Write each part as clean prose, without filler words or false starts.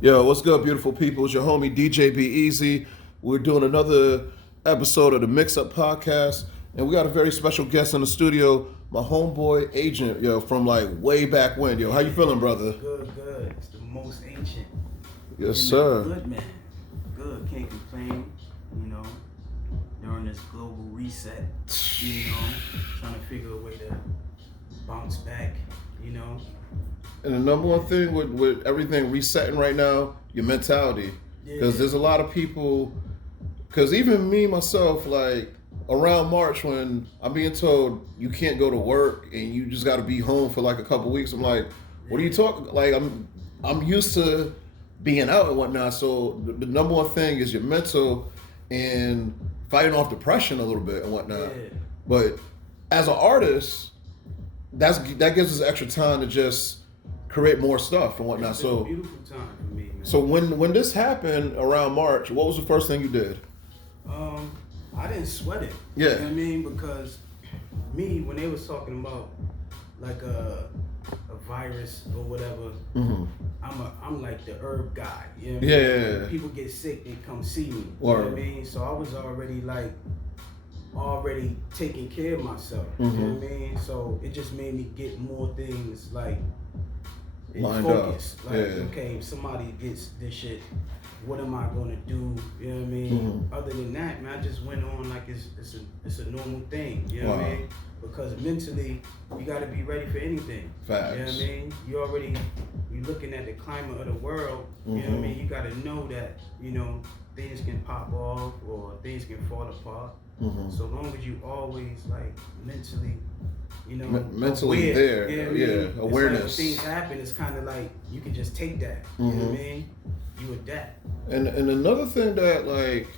Yo, what's good, beautiful people? It's your homie DJ Be Easy. We're doing another episode of the Mix Up Podcast, and we got a very special guest in the studio, my homeboy Agent, yo, from like way back when. Yo, how you feeling, brother? Good. It's the most ancient. Yes, sir. Good, man. Good. Can't complain, during this global reset, trying to figure a way to bounce back, And the number one thing with everything resetting right now, your mentality. Because there's a lot of people, because even me, myself, like around March when I'm being told you can't go to work and you just got to be home for like a couple weeks, I'm like, what are you talking? Like, I'm used to being out and whatnot. So the number one thing is your mental and fighting off depression a little bit and whatnot. Yeah. But as an artist, that gives us extra time to just create more stuff and whatnot. It's So a beautiful time for me, man. so when this happened around March, what was the first thing you did? I didn't sweat it. Yeah. You know what I mean? Because me, when they was talking about like a virus or whatever, Mm-hmm. I'm like the herb guy. You know what I Yeah, mean? yeah, yeah. When people get sick, they come see me. You know Word. what I mean? So I was already taking care of myself. Mm-hmm. You know what I mean? So it just made me get more things like in Lined focus. up. Like, Yeah. okay, if somebody gets this shit, what am I gonna do? You know what I mean? Mhm. Other than that, man, I just went on like it's a normal thing. You know what Wow. I mean? Because mentally, you gotta be ready for anything. Facts. You know what I mean? You're looking at the climate of the world. You know what I Mhm. mean? You gotta know that, things can pop off or things can fall apart. Mm-hmm. So long as you always like mentally, Mentally aware, there, you know what I mean? yeah, It's awareness. like when things happen, it's kind of like you can just take that. You know Mhm. what I mean? You adapt. And another thing that like,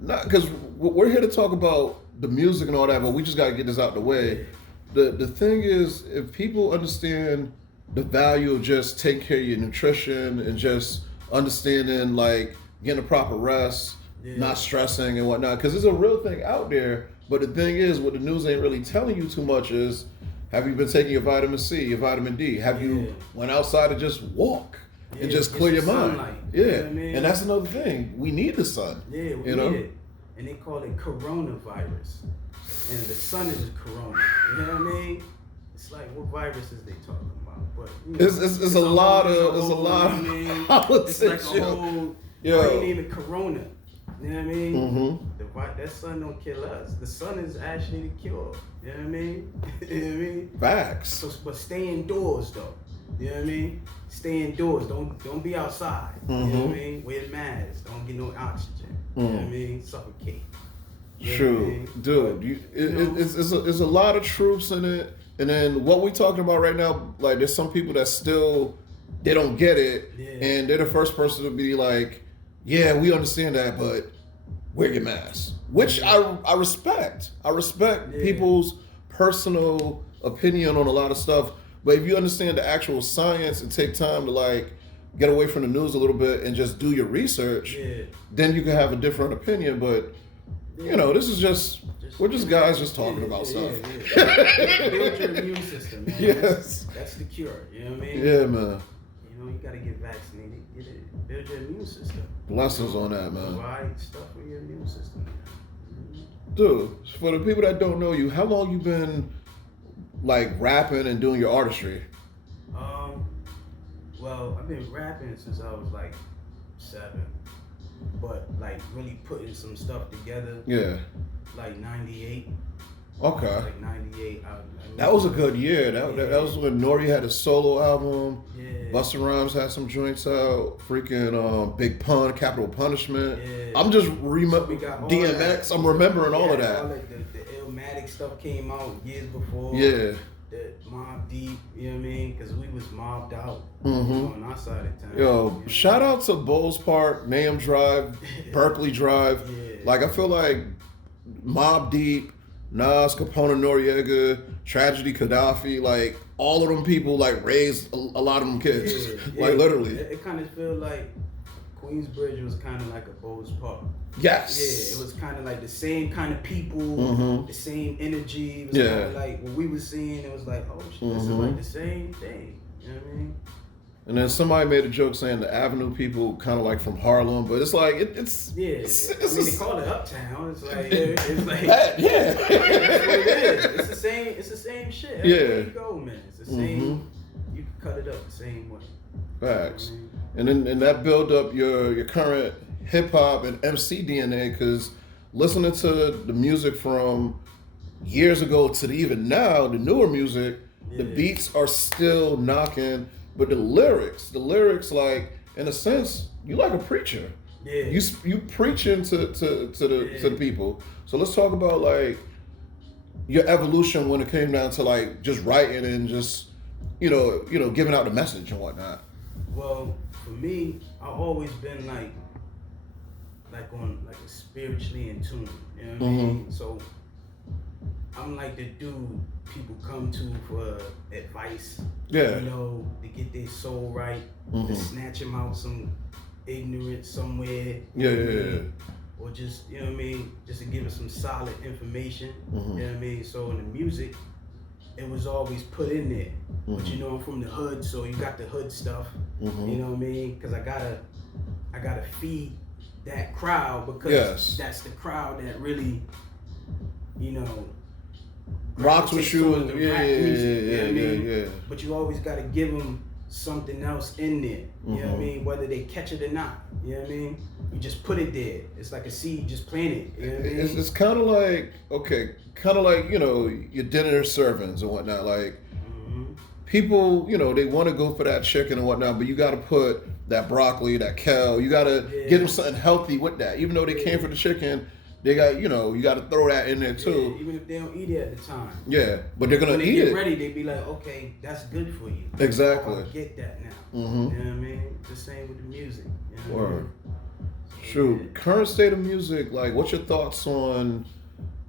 not because we're here to talk about the music and all that, but we just got to get this out the way. The thing is, if people understand the value of just taking care of your nutrition and just understanding like getting a proper rest, Yeah. not stressing and whatnot, because there's a real thing out there. But the thing is, what the news ain't really telling you too much is, have you been taking your vitamin C, your vitamin D? Have Yeah. you went outside to just walk and Yeah, just get clear your some mind? sunlight, Yeah, you know what I mean? and that's another thing. We need the sun. Yeah, we You know? need it. And they call it coronavirus. And the sun is corona. You know what I mean? It's like, what viruses they talking about? But It's a lot of you know what I mean? politics. It's like a whole. Yo. Why you name it corona? You know what I mean? Mm-hmm. That sun don't kill us. The sun is actually the cure. You know what I mean? You know what I mean? Facts. So, but stay indoors though. You know what I mean? Stay indoors. Don't be outside. You know what I mean? Wear masks. Don't get no oxygen. You know what I mean? Suffocate. You know what I True, mean? dude. But, It's a lot of truths in it, and then what we talking about right now, like there's some people that still they don't get it, Yeah. and they're the first person to be like, yeah, we understand that, but wear your mask, which I respect. I respect Yeah. people's personal opinion on a lot of stuff, but if you understand the actual science and take time to like get away from the news a little bit and just do your research, Yeah. then you can have a different opinion. But this is we're just guys just talking about stuff. Yeah. Build your immune system, man. Yes. That's the cure. You know what I mean? Yeah, man. You gotta get vaccinated. Build your immune system. Blessings on that, man. Provide stuff for your immune system. Dude, for the people that don't know you, how long you been like rapping and doing your artistry? Well, I've been rapping since I was like 7, but like really putting some stuff together. Yeah. Like 98. Okay. Like 98. That was a good year. That was when Nori had a solo album. Yeah. Busta Rhymes had some joints out. Freaking Big Pun, Capital Punishment. Yeah. I'm just We got all DMX. that. I'm remembering all of Yeah, that. All the Illmatic stuff came out years before. Yeah. The Mobb Deep, you know what I mean? Because we was mobbed out Mhm. on our side of town. Yo, you know? shout out to Bowles Park, Nahum Drive, Berkeley Drive. Yeah. Like, I feel like Mobb Deep, Nas, Capone Noriega, Tragedy, Gaddafi, like, all of them people, like, raised a lot of them kids. Yeah. Like, literally. It kind of feel like Queensbridge was kind of like a Bowles Park. Yes. Yeah, it was kind of like the same kind of people, Mhm. the same energy. It was Yeah. kind of like what we was seeing. It was like, oh shit, this is Mhm. like the same thing. You know what I mean? And then somebody made a joke saying the Avenue people kind of like from Harlem, but it's like it's yeah. They call it Uptown. It's like it's like yeah. That's what it is. It's the same. It's the same shit. Everywhere you go, man. It's the same. You can cut it up the same way. Facts. You know what I mean? And then that build up your current hip hop and MC DNA, because listening to the music from years ago to even now, the newer music, the beats are still knocking, but the lyrics, like in a sense, you like a preacher. Yeah. You preaching to the people. So let's talk about like your evolution when it came down to like just writing and just you know giving out the message and whatnot. Well, for me, I've always been like on like a spiritually in tune. You know what I mean? So I'm like the dude people come to for advice. Yeah. You know, to get their soul right, to snatch them out some ignorance somewhere. Yeah. Or just, you know what I mean, just to give them some solid information. You know what I mean? So in the music, it was always put in there. But you know, I'm from the hood, so you got the hood stuff. You know what I mean? Because I gotta feed that crowd, because that's the crowd that really, you know, rocks with you. Yeah. But you always gotta give them something else in there. You know what I mean? Whether they catch it or not. You know what I mean? You just put it there. It's like a seed, just plant it. You know what I mean? It's kind of like, you know, your dinner servings and whatnot. Like, people, you know, they want to go for that chicken and whatnot, but you got to put that broccoli, that kale, you got to give them something healthy with that. Even though they came for the chicken, they got, you know, you got to throw that in there too. Yeah, even if they don't eat it at the time. Yeah, but they're going to eat it. When they get ready, they be like, okay, that's good for you. Exactly. I get that now. You know what I mean? The same with the music. You know Word. Shoot, current state of music, like, what's your thoughts on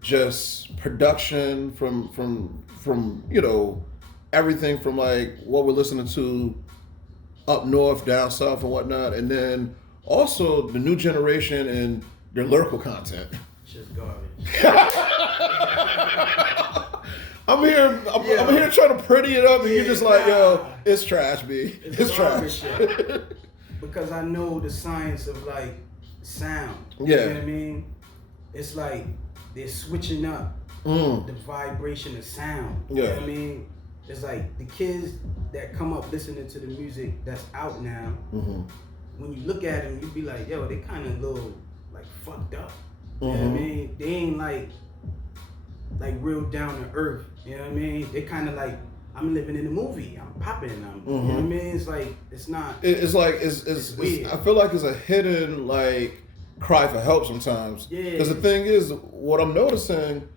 just production from you know, everything from like what we're listening to up north, down south, and whatnot, and then also the new generation and their lyrical content? It's just garbage. I'm here trying to pretty it up, and you're just like, yo, it's trash, B. It's trash. Because I know the science of like sound. Yeah. You know what I mean? It's like they're switching up the vibration of sound. You know what I mean? It's like the kids that come up listening to the music that's out now, when you look at them, you be like, yo, they kind of little like fucked up. You know what I mean? They ain't like real down to earth. You know what I mean? They kind of like, I'm living in a movie. I'm popping. You know what I mean? It's like, it's not. It's weird. I feel like it's a hidden like cry for help sometimes. Yeah. Because the thing is, what I'm noticing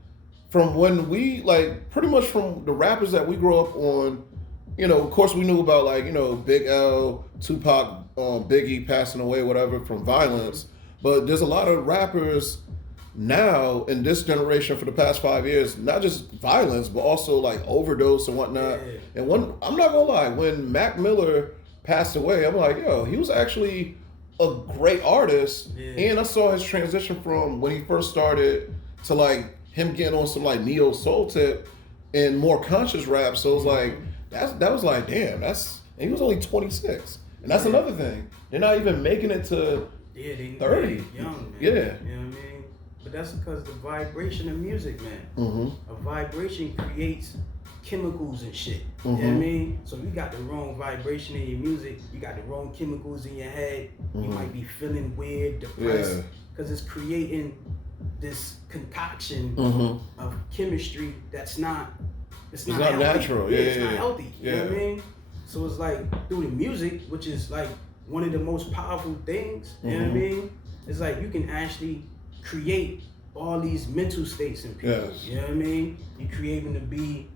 from when we like pretty much from the rappers that we grew up on, you know, of course we knew about like, you know, Big L, Tupac, Biggie passing away, whatever, from violence. But there's a lot of rappers now in this generation for the past 5 years, not just violence, but also like overdose and whatnot. And I'm not gonna lie, when Mac Miller passed away, I'm like, yo, he was actually a great artist. And I saw his transition from when he first started to like him getting on some like neo soul tip and more conscious rap. So it was like, that was like, damn, and he was only 26. And that's another thing. They're not even making it to 30. Young, man. Yeah. You know what I mean? But that's because the vibration of music, man. A vibration creates chemicals and shit. You know what I mean? So you got the wrong vibration in your music, you got the wrong chemicals in your head, you might be feeling weird, depressed, because it's creating this concoction of chemistry that's not healthy. Natural. It's not healthy. You know what I mean? So it's like through the music, which is like one of the most powerful things, you know what I mean? It's like you can actually create all these mental states in people. You know what I mean? You create them to be.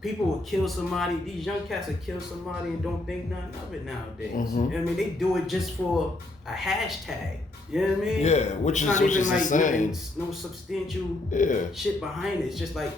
People will kill somebody. These young cats will kill somebody and don't think nothing of it nowadays. You know what I mean? They do it just for a hashtag. You know what I mean? Yeah, which it's is like insane. No substantial shit behind it. It's just like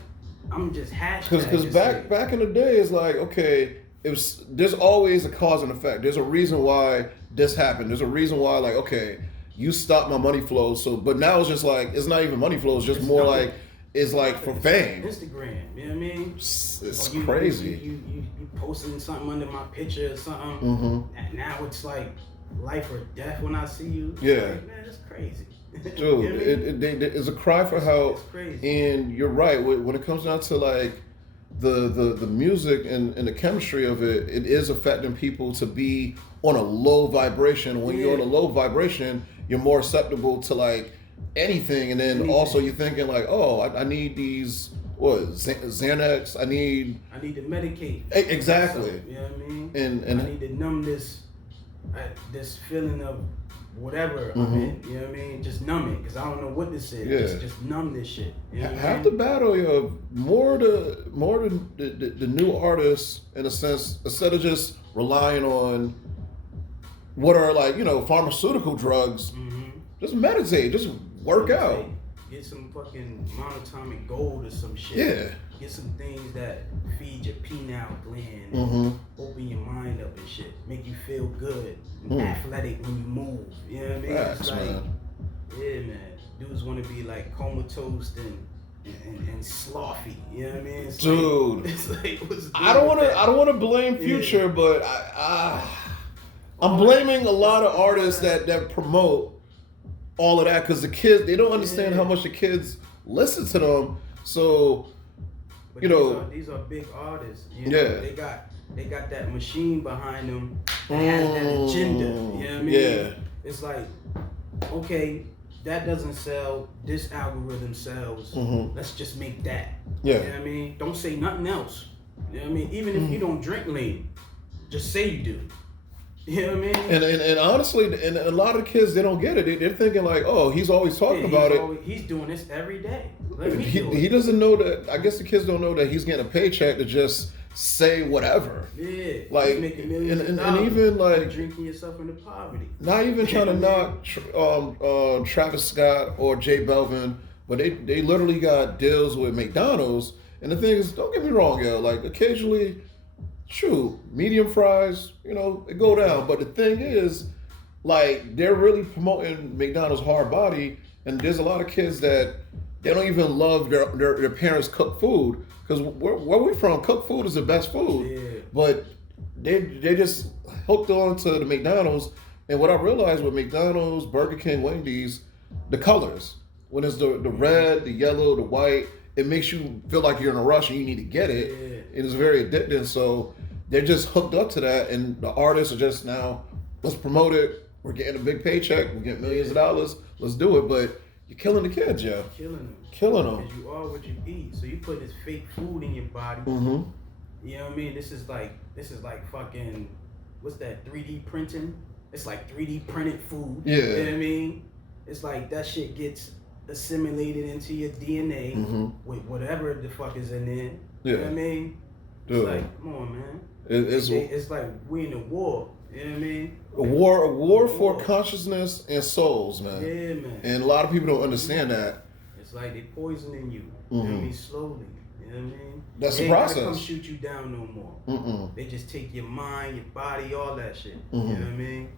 I'm just hashtag. Because back in the day, it's like, okay, there's always a cause and effect. There's a reason why this happened. There's a reason why, like, okay, you stopped my money flow. So, but now it's just like, it's not even money flow. It's just more like is like for fame. Instagram, you know what I mean? It's crazy. You posting something under my picture or something, and now it's like life or death when I see you. Yeah, like, man, that's crazy. Dude, you know what I mean? it's a cry for help. It's crazy. And you're right when it comes down to like the music and the chemistry of it, it is affecting people to be on a low vibration. When you're on a low vibration, you're more susceptible to like anything. And then also you're thinking like, oh, I need these Xanax. I need to medicate. Exactly. You know what I mean? And I need to numb this feeling of whatever I'm in, you know what I mean? Just numb it, because I don't know what this is. Yeah. Just numb this shit. You know Half the battle, more the new artists, in a sense, instead of just relying on what are like, pharmaceutical drugs, just meditate, just work out. Get some fucking monatomic gold or some shit. Yeah. Get some things that feed your pineal gland, open your mind up and shit, make you feel good, athletic when you move. You know what I mean? It's like, yeah, man. Dudes want to be like comatose and slothy. You know what I mean? It's dude, like, it's like, I don't want to blame Future, but I'm blaming a lot of artists that promote all of that, because the kids, they don't understand how much the kids listen to them. So, but these are big artists. They got that machine behind them that has that agenda. You know what I mean? Yeah. It's like, okay, that doesn't sell. This algorithm sells. Let's just make that. Yeah. You know what I mean? Don't say nothing else. You know what I mean? Even if you don't drink lean, just say you do. You know what I mean? And honestly, and a lot of kids, they don't get it. They're thinking like, oh, he's always talking about it. He's doing this every day. He doesn't know that. I guess the kids don't know that he's getting a paycheck to just say whatever. Yeah. Like, he's making millions of dollars, and even like drinking yourself into poverty. Not even trying to knock Travis Scott or J Balvin, but they literally got deals with McDonald's. And the thing is, don't get me wrong, yo. Like occasionally, shoot, medium fries, it go down. But the thing is, like, they're really promoting McDonald's hard body, and there's a lot of kids that they don't even love their parents' cooked food, because where we from, cooked food is the best food. Yeah. But they just hooked on to the McDonald's. And what I realized with McDonald's, Burger King, Wendy's, the colors, when it's the red, the yellow, the white, it makes you feel like you're in a rush and you need to get it. Yeah. It is very addicting. So they're just hooked up to that, and the artists are just now, let's promote it. We're getting a big paycheck. We get millions of dollars. Let's do it. But you're killing the kids, yo. Killing them. Because you are what you eat. So you put this fake food in your body. You know what I mean? This is like fucking, what's that, 3D printing? It's like 3D printed food. Yeah. You know what I mean? It's like that shit gets assimilated into your DNA with whatever the fuck is in there. Yeah. You know what I mean? Dude. It's like, come on, man. It's like we in a war. You know what I mean? A war for consciousness and souls, man. Yeah, man. And a lot of people don't understand that. It's like they poisoning you. You know what I mean? Slowly. You know what I mean? That's the process. They ain't gotta come shoot you down no more. They just take your mind, your body, all that shit. You know what I mean?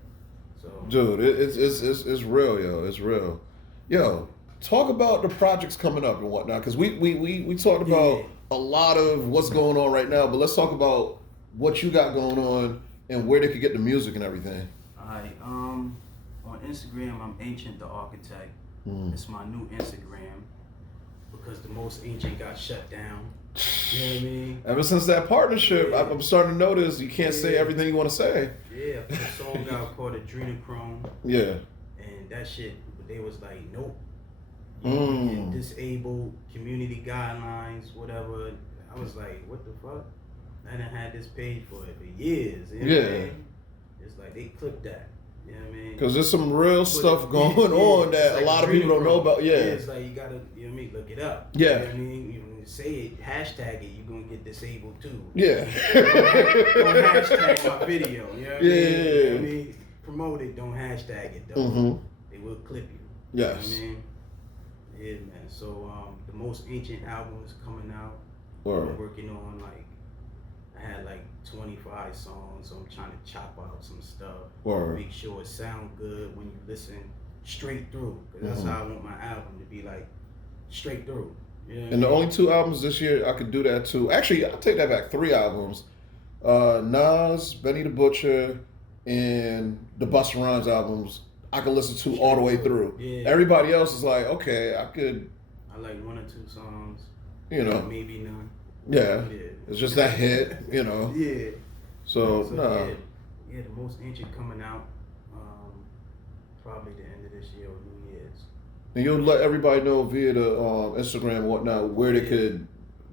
So, dude, it's real, yo. It's real. Yo, talk about the projects coming up and whatnot, because we talked about a lot of what's going on right now, but let's talk about what you got going on and where they could get the music and everything. Alright, on Instagram, I'm Ancient the Architect. It's my new Instagram, because the Most Ancient got shut down. You know what I mean? Ever since that partnership, I'm starting to notice you can't say everything you want to say. Yeah, I put a song out called Adrenochrome. Yeah. And that shit, they was like, nope. And disabled, community guidelines, whatever. I was like, what the fuck? I done had this page for years. You know what I mean? It's like they clipped that. You know what I mean? Because there's some real stuff going on that like a lot of people don't know about. Yeah. It's like you gotta, you know what I mean? Look it up. Yeah. You know what I mean? You say it, hashtag it, you're gonna get disabled too. Yeah. Don't hashtag my video. You know what I mean? Yeah. You know what I mean? Promote it, don't hashtag it though. They will clip you. Yes. You know what I mean? Yeah, man. So the Most Ancient album is coming out. Word. I'm working on I had 25 songs, so I'm trying to chop out some stuff. Word. Make sure it sound good when you listen straight through. Cause that's how I want my album to be, like straight through. Yeah, and the only 2 albums this year I could do that too. Actually, I'll take that back. 3 albums. Nas, Benny the Butcher, and the Busta Rhymes albums I can listen to all the way through. Yeah. Everybody else is like, okay, I like 1 or 2 songs. You know. Maybe none. Yeah. It's just that hit, you know. Yeah. So nah. Yeah, the most ancient coming out probably the end of this year or New Year's. And you'll let everybody know via the Instagram and whatnot where they could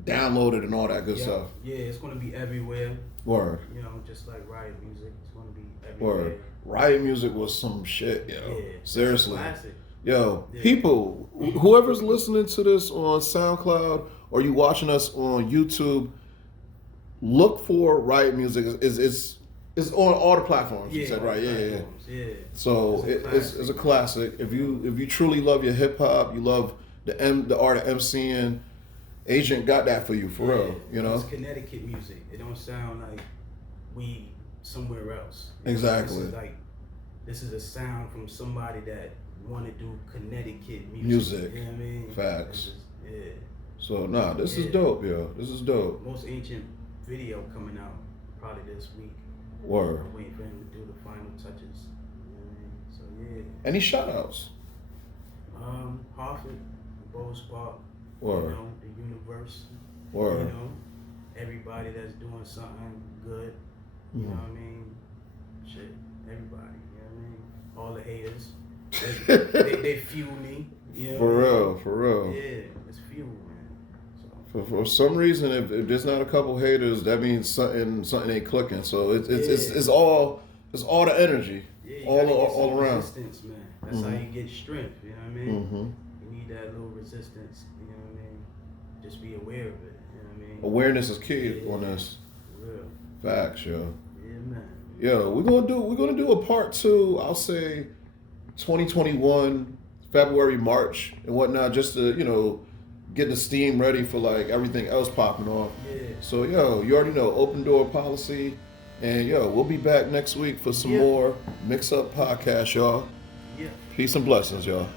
download it and all that good stuff. Yeah, it's gonna be everywhere. Word. You know, just like Riot Music, it's gonna be everywhere. Word. Riot Music was some shit, yo. Yeah, seriously. Classic. Yo, people, whoever's listening to this on SoundCloud or you watching us on YouTube, look for Riot Music. It's on all the platforms. You said right, yeah. So it's a classic. If you truly love your hip hop, you love the art of MCing, Agent got that for you for real. You know, it's Connecticut music. It don't sound like we somewhere else. Exactly. This is a sound from somebody that want to do Connecticut music. You know what I mean? Facts. Yeah. So this is dope, yo. This is dope. Most ancient video coming out probably this week. Word. I'm waiting for him to do the final touches. You know what I mean? So yeah. Any shout outs? Hartford, Bowles Park. Word. You know, the universe. Word. You know, everybody that's doing something good. You know what I mean? Shit, everybody. You know what I mean? All the haters. They fuel me. You know For real. Yeah, it's fuel, man. So. For some reason, if there's not a couple haters, that means something ain't clicking. So it's all the energy, yeah, all around. Resistance, man. That's how you get strength. You know what I mean? You need that little resistance. You know what I mean? Just be aware of it. You know what I mean? Awareness is key on this. For real. Facts, yo. Yeah, man. Yo, we're gonna do a part 2. I'll say 2021, February, March, and whatnot, just to get the steam ready for like everything else popping off. Yeah. So you already know open door policy, and we'll be back next week for some more Mix Up Podcast, y'all. Yeah. Peace and blessings, y'all.